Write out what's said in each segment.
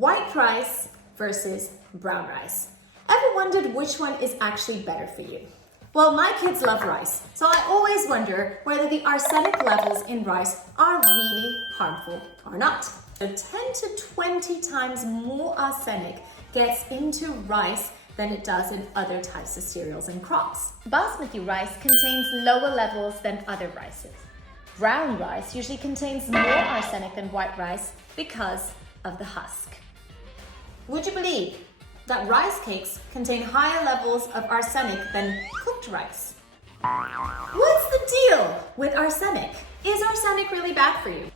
white rice versus brown rice. Ever wondered which one is actually better for you? Well, my kids love rice, so I always wonder whether the arsenic levels in rice are really harmful or not. So 10 to 20 times more arsenic gets into rice than it does in other types of cereals and crops. Basmati rice contains lower levels than other rices. Brown rice usually contains more arsenic than white rice because of the husk. Would you believe that rice cakes contain higher levels of arsenic than cooked rice? What's the deal with arsenic? Is arsenic really bad for you?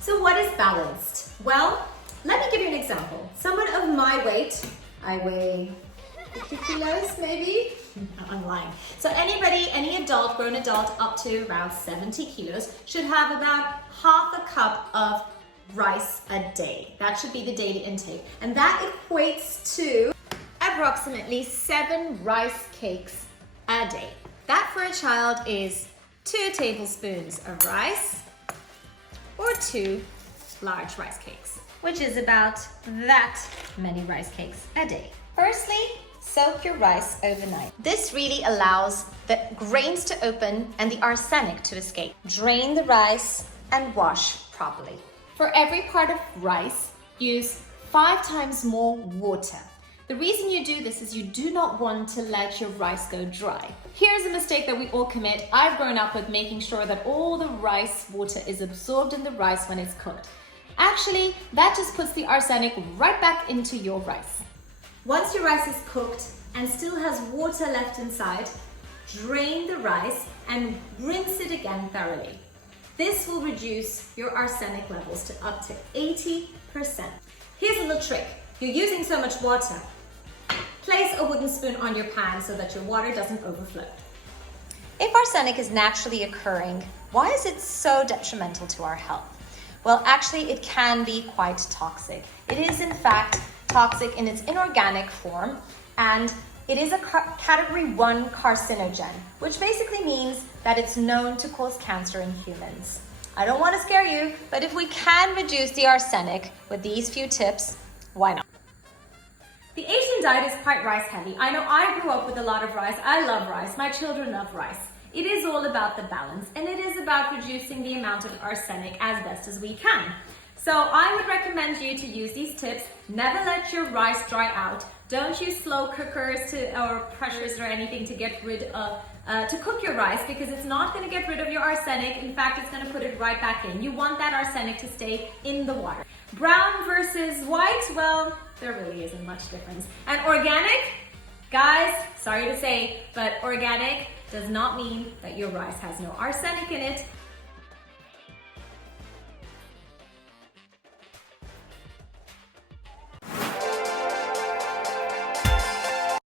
So what is balanced? Well, let me give you an example. Someone of my weight, I weigh 50 kilos maybe? I'm lying. So any adult, grown adult up to around 70 kilos should have about half a cup of rice a day. That should be the daily intake. And that equates to approximately 7 rice cakes a day. That for a child is 2 tablespoons of rice or 2 large rice cakes, which is about that many rice cakes a day. Firstly, soak your rice overnight. This really allows the grains to open and the arsenic to escape. Drain the rice and wash properly. For every part of rice, use 5 times more water. The reason you do this is you do not want to let your rice go dry. Here's a mistake that we all commit. I've grown up with making sure that all the rice water is absorbed in the rice when it's cooked. Actually, that just puts the arsenic right back into your rice. Once your rice is cooked and still has water left inside, drain the rice and rinse it again thoroughly. This will reduce your arsenic levels to up to 80%. Here's a little trick. You're using so much water. Place a wooden spoon on your pan so that your water doesn't overflow. If arsenic is naturally occurring, why is it so detrimental to our health? Well, actually, it can be quite toxic. It is, in fact, toxic in its inorganic form, and it is a category 1 carcinogen, which basically means that it's known to cause cancer in humans. I don't want to scare you, but if we can reduce the arsenic with these few tips, why not? The Asian diet is quite rice heavy. I know I grew up with a lot of rice. I love rice. My children love rice. It is all about the balance, and it is about reducing the amount of arsenic as best as we can. So I would recommend you to use these tips. Never let your rice dry out. Don't use slow cookers or pressures or anything to get rid of, to cook your rice, because it's not going to get rid of your arsenic. In fact, it's going to put it right back in. You want that arsenic to stay in the water. Brown versus white, well, there really isn't much difference. And organic, guys, sorry to say, but organic does not mean that your rice has no arsenic in it.